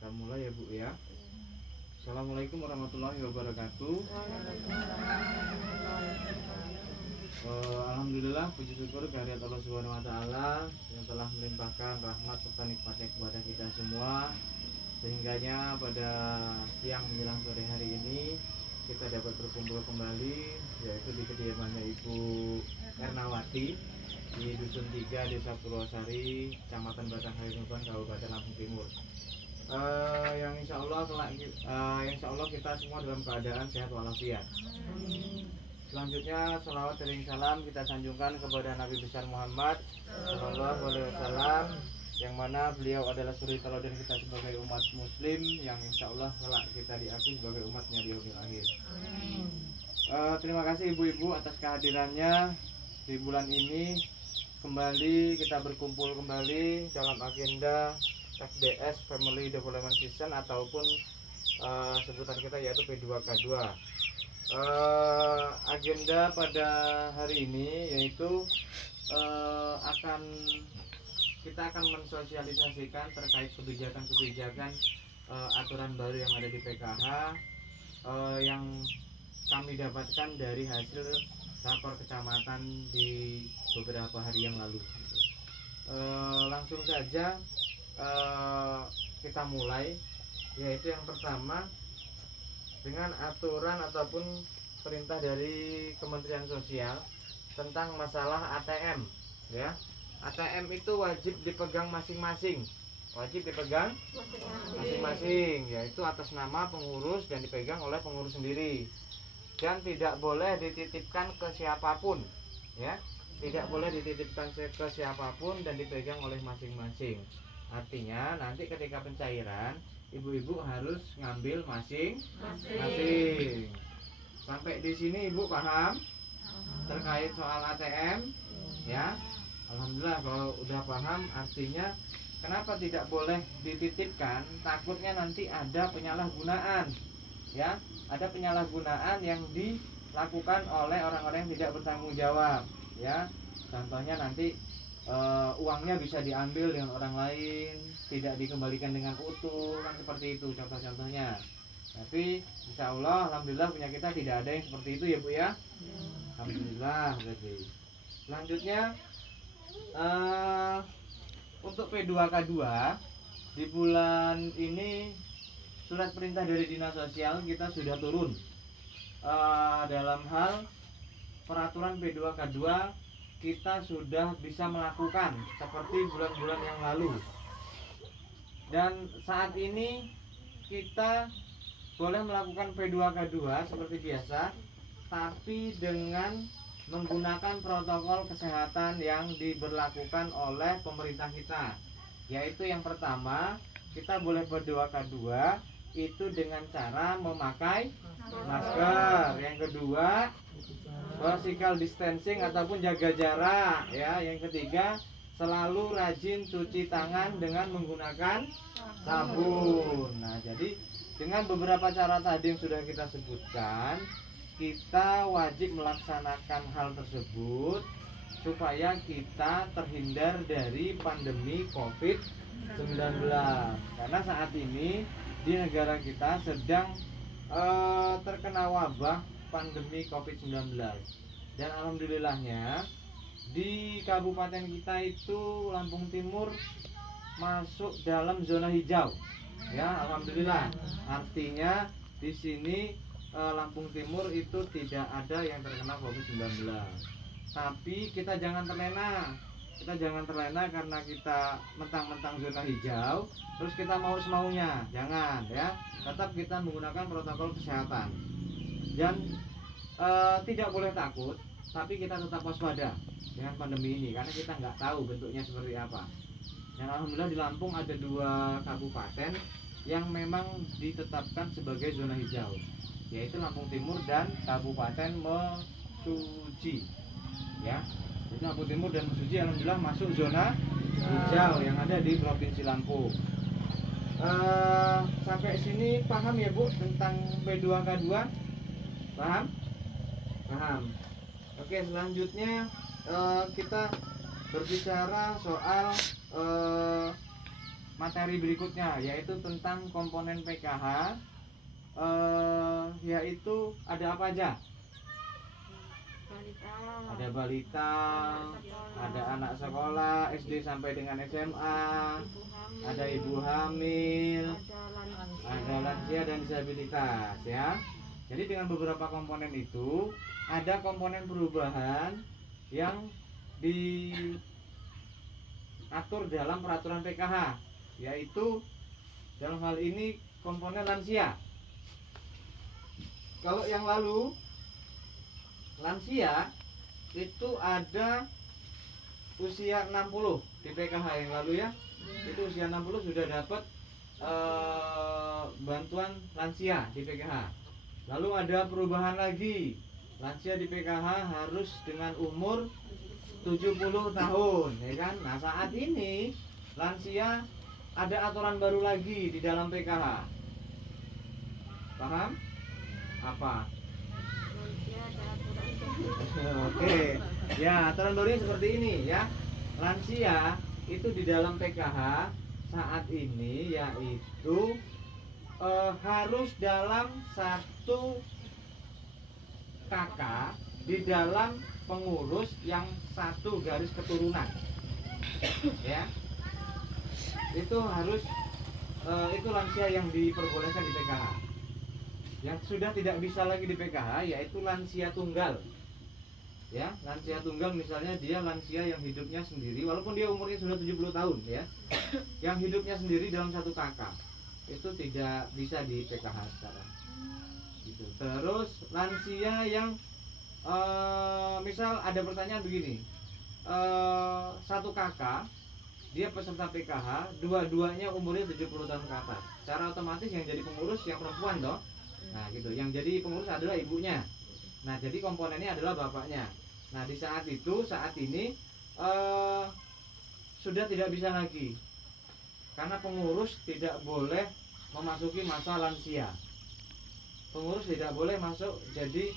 Kita mulai ya Bu ya. Assalamualaikum warahmatullahi wabarakatuh. Alhamdulillah, puji syukur kehadirat Allah Subhanahu wa taala yang telah melimpahkan rahmat serta nikmatnya kepada kita semua, sehingganya pada siang menjelang sore hari ini kita dapat berkumpul kembali, yaitu di kediamannya Ibu Ernawati di Dusun 3 Desa Purwosari, Kecamatan Batanghari Tuban, Kabupaten Lampung Timur. Yang insya Allah kita semua dalam keadaan sehat walafiat. Selanjutnya salawat dan salam kita sanjungkan kepada Nabi besar Muhammad Sallallahu Alaihi Wasallam, yang mana beliau adalah suri teladan kita sebagai umat muslim yang insya Allah kelak kita diakui sebagai umatnya di yaumil akhir. Terima kasih ibu-ibu atas kehadirannya di bulan ini. Kembali kita berkumpul kembali dalam agenda FDS Family Development Season ataupun sebutan kita yaitu P2K2. Agenda pada hari ini yaitu kita akan mensosialisasikan terkait kebijakan-kebijakan aturan baru yang ada di PKH yang kami dapatkan dari hasil rapor kecamatan di beberapa hari yang lalu. Langsung saja kita mulai, yaitu yang pertama dengan aturan ataupun perintah dari Kementerian Sosial tentang masalah ATM ya. ATM itu wajib dipegang masing-masing, yaitu atas nama pengurus dan dipegang oleh pengurus sendiri, dan tidak boleh dititipkan ke siapapun ya, dan dipegang oleh masing-masing. Artinya nanti ketika pencairan ibu-ibu harus ngambil masing-masing. Sampai di sini ibu paham terkait soal ATM ya? Alhamdulillah kalau udah paham. Artinya kenapa tidak boleh dititipkan? Takutnya nanti ada penyalahgunaan ya, ada penyalahgunaan yang dilakukan oleh orang-orang yang tidak bertanggung jawab ya. Contohnya nanti uangnya bisa diambil dengan orang lain, tidak dikembalikan dengan utuh, kan seperti itu contoh-contohnya. Tapi insya Allah alhamdulillah punya kita tidak ada yang seperti itu ya Bu ya. Alhamdulillah. Berarti selanjutnya untuk P2K2 di bulan ini surat perintah dari Dinas Sosial kita sudah turun dalam hal peraturan P2K2. Kita sudah bisa melakukan seperti bulan-bulan yang lalu, dan saat ini kita boleh melakukan P2K2 seperti biasa, tapi dengan menggunakan protokol kesehatan yang diberlakukan oleh pemerintah kita. Yaitu yang pertama, kita boleh P2K2 itu dengan cara memakai masker. Yang kedua, physical distancing ataupun jaga jarak ya. Yang ketiga, selalu rajin cuci tangan dengan menggunakan sabun. Nah, jadi dengan beberapa cara tadi yang sudah kita sebutkan, kita wajib melaksanakan hal tersebut supaya kita terhindar dari pandemi COVID-19. Karena saat ini di negara kita sedang terkena wabah pandemi COVID-19. Dan alhamdulillahnya di kabupaten kita itu Lampung Timur masuk dalam zona hijau ya, alhamdulillah. Artinya di sini Lampung Timur itu tidak ada yang terkena COVID-19. Tapi kita jangan terlena karena kita mentang-mentang zona hijau terus kita mau semaunya, jangan ya. Tetap kita menggunakan protokol kesehatan dan tidak boleh takut, tapi kita tetap waspada dengan pandemi ini karena kita nggak tahu bentuknya seperti apa. Dan alhamdulillah di Lampung ada 2 kabupaten yang memang ditetapkan sebagai zona hijau, yaitu Lampung Timur dan Kabupaten Mesuji ya. Jadi Lampung Timur dan Mesuji alhamdulillah masuk zona hijau yang ada di Provinsi Lampung. Sampai sini paham ya Bu tentang P2K2? Paham? Oke, selanjutnya kita berbicara soal materi berikutnya, yaitu tentang komponen PKH. Yaitu ada apa aja? Ada balita, ada anak sekolah SD sampai dengan SMA, ada ibu hamil, ada lansia dan disabilitas ya. Jadi dengan beberapa komponen itu ada komponen perubahan yang diatur dalam peraturan PKH, yaitu dalam hal ini komponen lansia. Kalau yang lalu lansia itu ada usia 60 di PKH yang lalu ya. Itu usia 60 sudah dapat bantuan lansia di PKH. Lalu ada perubahan lagi. Lansia di PKH harus dengan umur 70 tahun, ya kan? Nah, saat ini lansia ada aturan baru lagi di dalam PKH. Paham? Apa? Oke, ya aturan barunya seperti ini ya. Lansia itu di dalam PKH saat ini yaitu harus dalam satu kakak di dalam pengurus yang satu garis keturunan, ya. Itu harus itu lansia yang diperbolehkan di PKH. Yang sudah tidak bisa lagi di PKH yaitu lansia tunggal. Ya, lansia tunggal misalnya dia lansia yang hidupnya sendiri walaupun dia umurnya sudah 70 tahun ya. Yang hidupnya sendiri dalam satu kakak. Itu tidak bisa di PKH sekarang. Gitu. Terus lansia yang misal ada pertanyaan begini. Satu kakak dia peserta PKH, dua-duanya umurnya 70 tahun ke atas. Secara otomatis yang jadi pengurus yang perempuan toh. Nah gitu, yang jadi pengurus adalah ibunya. Nah jadi komponennya adalah bapaknya. Nah di saat itu, saat ini sudah tidak bisa lagi. Karena pengurus tidak boleh memasuki masa lansia. Pengurus tidak boleh masuk, jadi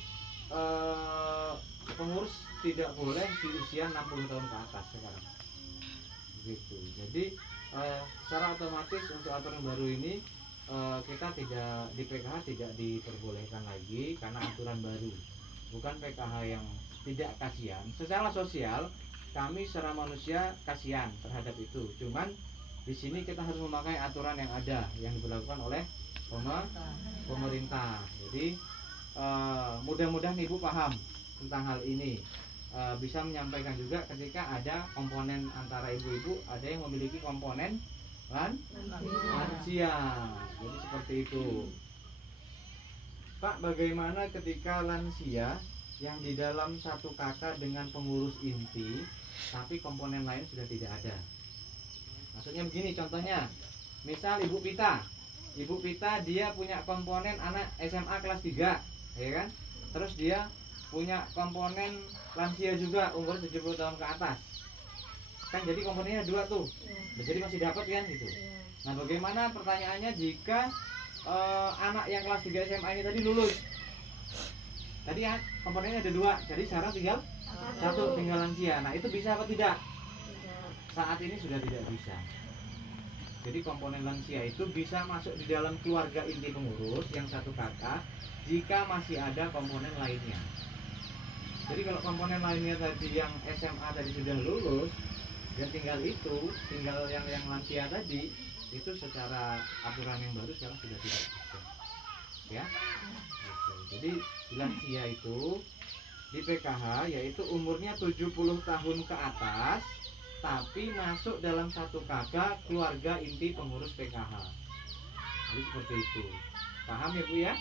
pengurus tidak boleh di usia 60 tahun ke atas sekarang. Gitu. Jadi secara otomatis untuk aturan baru ini kita tidak di PKH tidak diperbolehkan lagi karena aturan baru. Bukan PKH yang tidak kasihan. Secara sosial kami secara manusia kasihan terhadap itu. Cuman di sini kita harus memakai aturan yang ada yang diberlakukan oleh pemerintah. Jadi mudah-mudahan Ibu paham tentang hal ini. Bisa menyampaikan juga ketika ada komponen antara ibu-ibu, ada yang memiliki komponen lansia. Jadi seperti itu. Pak, bagaimana ketika lansia yang di dalam satu kakak dengan pengurus inti tapi komponen lain sudah tidak ada? Maksudnya begini contohnya. Misal Ibu Pita dia punya komponen anak SMA kelas 3, ya kan? Terus dia punya komponen lansia juga umur 70 tahun ke atas. Kan jadi komponennya dua tuh. Jadi masih dapat kan gitu. Nah, bagaimana pertanyaannya jika anak yang kelas 3 SMA ini tadi lulus? Tadi ya komponennya ada dua, jadi sekarang tinggal satu, tinggal lansia. Nah, itu bisa apa tidak? Saat ini sudah tidak bisa. Jadi komponen lansia itu bisa masuk di dalam keluarga inti pengurus yang satu kakak jika masih ada komponen lainnya. Jadi kalau komponen lainnya tadi yang SMA tadi sudah lulus, dan tinggal yang lansia tadi, itu secara aturan yang baru sekarang sudah tidak bisa. Ya. Jadi lansia itu di PKH yaitu umurnya 70 tahun ke atas, tapi masuk dalam satu kakak keluarga inti pengurus PKH. Jadi seperti itu. Paham ya Bu ya?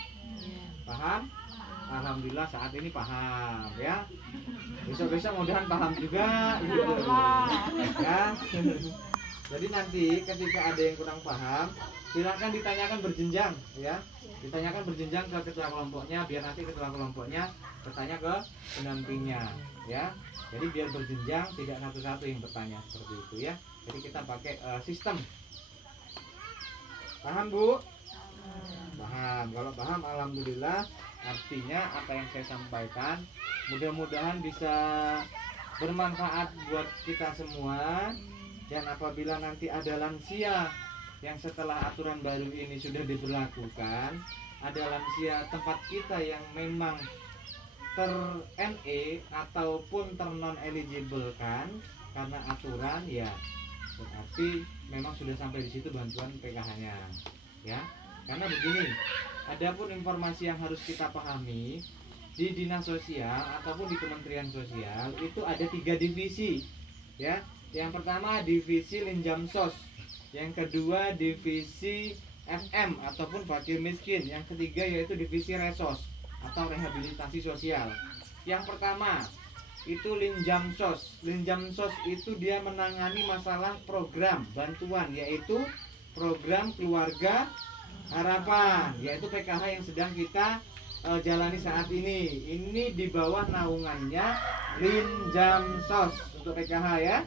Paham? Alhamdulillah saat ini paham ya. Besok-besok mudahan paham juga gitu. Ya. Jadi nanti ketika ada yang kurang paham, silakan ditanyakan berjenjang ya. Ditanyakan berjenjang ke ketua kelompoknya biar nanti ketua kelompoknya bertanya ke pendampingnya ya. Jadi biar berjenjang, tidak satu-satu yang bertanya seperti itu ya. Jadi kita pakai sistem. Paham Bu? Paham. Kalau paham alhamdulillah. Artinya apa yang saya sampaikan mudah-mudahan bisa bermanfaat buat kita semua. Dan apabila nanti ada lansia yang setelah aturan baru ini sudah diberlakukan, ada lansia tempat kita yang memang ter-NE ataupun ter-non eligible kan karena aturan, ya berarti memang sudah sampai di situ bantuan PKH-nya ya. Karena begini, adapun informasi yang harus kita pahami, di dinas sosial ataupun di Kementerian Sosial itu ada 3 divisi ya. Yang pertama divisi Linjamsos, yang kedua divisi FM ataupun fakir miskin, yang ketiga yaitu divisi Resos atau rehabilitasi sosial. Yang pertama itu Linjamsos. Linjamsos itu dia menangani masalah program bantuan, yaitu program keluarga harapan, yaitu PKH yang sedang kita jalani saat ini. Ini di bawah naungannya Linjamsos untuk PKH ya.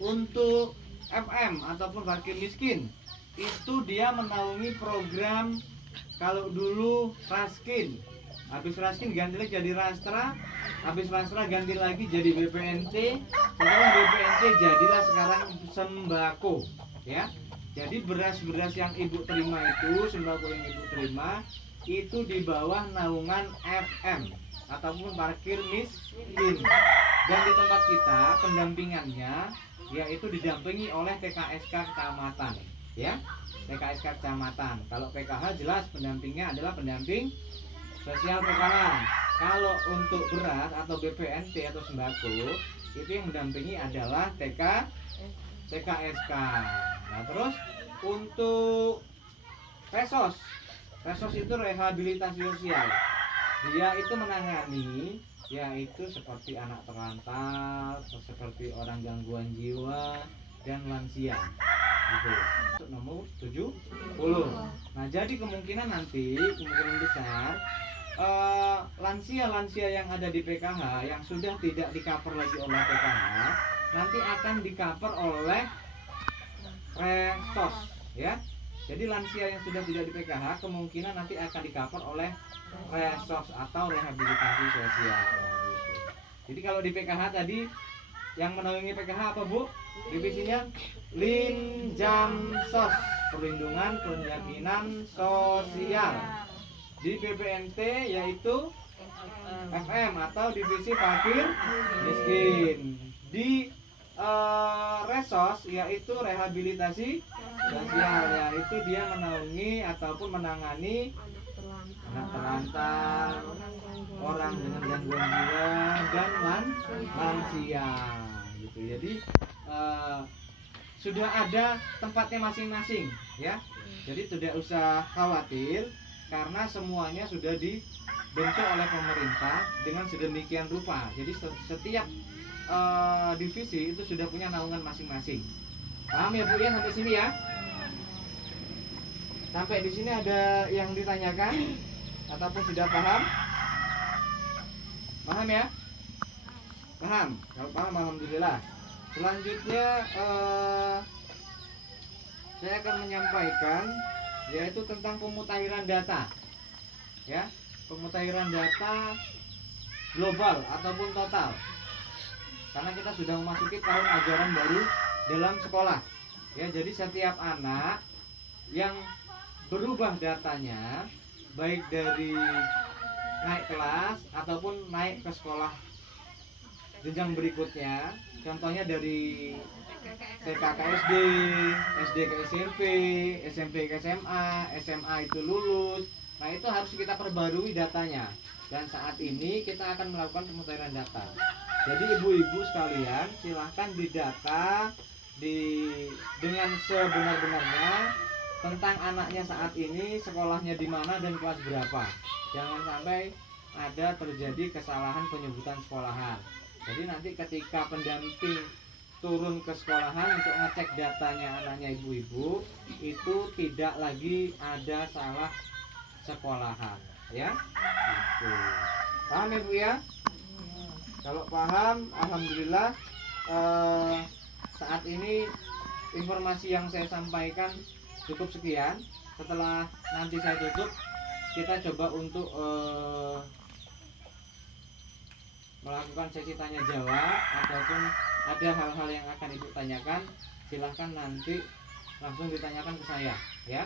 Untuk FM ataupun fakir miskin itu dia menaungi program, kalau dulu Raskin, habis Raskin ganti lagi jadi Rastra, habis Rastra ganti lagi jadi BPNT, setelah BPNT jadilah sekarang sembako ya. Jadi beras-beras yang ibu terima itu, sembako yang ibu terima itu di bawah naungan FM ataupun parkir miskin. Dan di tempat kita pendampingannya yaitu didampingi oleh TKSK kecamatan ya. TKSK kecamatan. Kalau PKH jelas pendampingnya adalah pendamping sosial PKH. Kalau untuk beras atau BPNT atau sembako itu yang mendampingi adalah TKSK. Nah terus untuk Resos, Resos itu rehabilitasi sosial. Dia itu menangani yaitu seperti anak terlantar, seperti orang gangguan jiwa dan lansia. Gitu. Untuk nomor 70. Nah jadi kemungkinan besar lansia-lansia yang ada di PKH yang sudah tidak di cover lagi oleh PKH nanti akan di cover oleh Resos ya. Jadi lansia yang sudah tidak di PKH kemungkinan nanti akan di cover oleh Resos atau rehabilitasi sosial gitu. Jadi kalau di PKH tadi yang menaungi PKH apa Bu? Divisinya Linjamsos, perlindungan penjaminan sosial. Di BPNT yaitu FM atau divisi fakir miskin. Di Resos yaitu rehabilitasi sosial, yaitu dia menaungi ataupun menangani anak terlantar, orang dengan gangguan jiwa dan lansia gitu. Jadi sudah ada tempatnya masing-masing ya. Jadi tidak usah khawatir karena semuanya sudah dibentuk oleh pemerintah dengan sedemikian rupa. Jadi setiap divisi itu sudah punya naungan masing-masing. Paham ya Bu ya sampai sini ya? Sampai di sini ada yang ditanyakan ataupun sudah paham? Paham ya? Paham? Kalau paham alhamdulillah. Selanjutnya saya akan menyampaikan yaitu tentang pemutakhiran data. Ya, pemutakhiran data global ataupun total. Karena kita sudah memasuki tahun ajaran baru dalam sekolah. Ya, jadi setiap anak yang berubah datanya baik dari naik kelas ataupun naik ke sekolah jenjang berikutnya, contohnya dari TK ke SD, SD ke SMP, SMP ke SMA, SMA itu lulus. Nah itu harus kita perbarui datanya. Dan saat ini kita akan melakukan pemutakhiran data. Jadi ibu-ibu sekalian silahkan didata dengan sebenar-benarnya tentang anaknya saat ini, sekolahnya di mana dan kelas berapa. Jangan sampai ada terjadi kesalahan penyebutan sekolahan. Jadi nanti ketika pendamping turun ke sekolahan untuk ngecek datanya anaknya ibu-ibu, itu tidak lagi ada salah sekolahan ya. Gitu. Paham ya Bu ya? Kalau paham alhamdulillah. Saat ini informasi yang saya sampaikan cukup sekian. Setelah nanti saya tutup, kita coba untuk melakukan sesi tanya jawab ataupun ada hal-hal yang akan Ibu tanyakan, silahkan nanti langsung ditanyakan ke saya ya.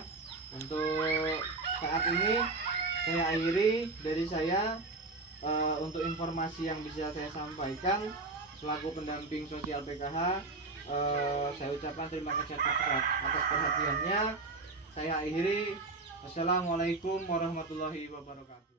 Untuk saat ini saya akhiri dari saya. Untuk informasi yang bisa saya sampaikan selaku pendamping sosial PKH, saya ucapkan terima kasih atas perhatiannya. Saya akhiri. Wassalamualaikum warahmatullahi wabarakatuh.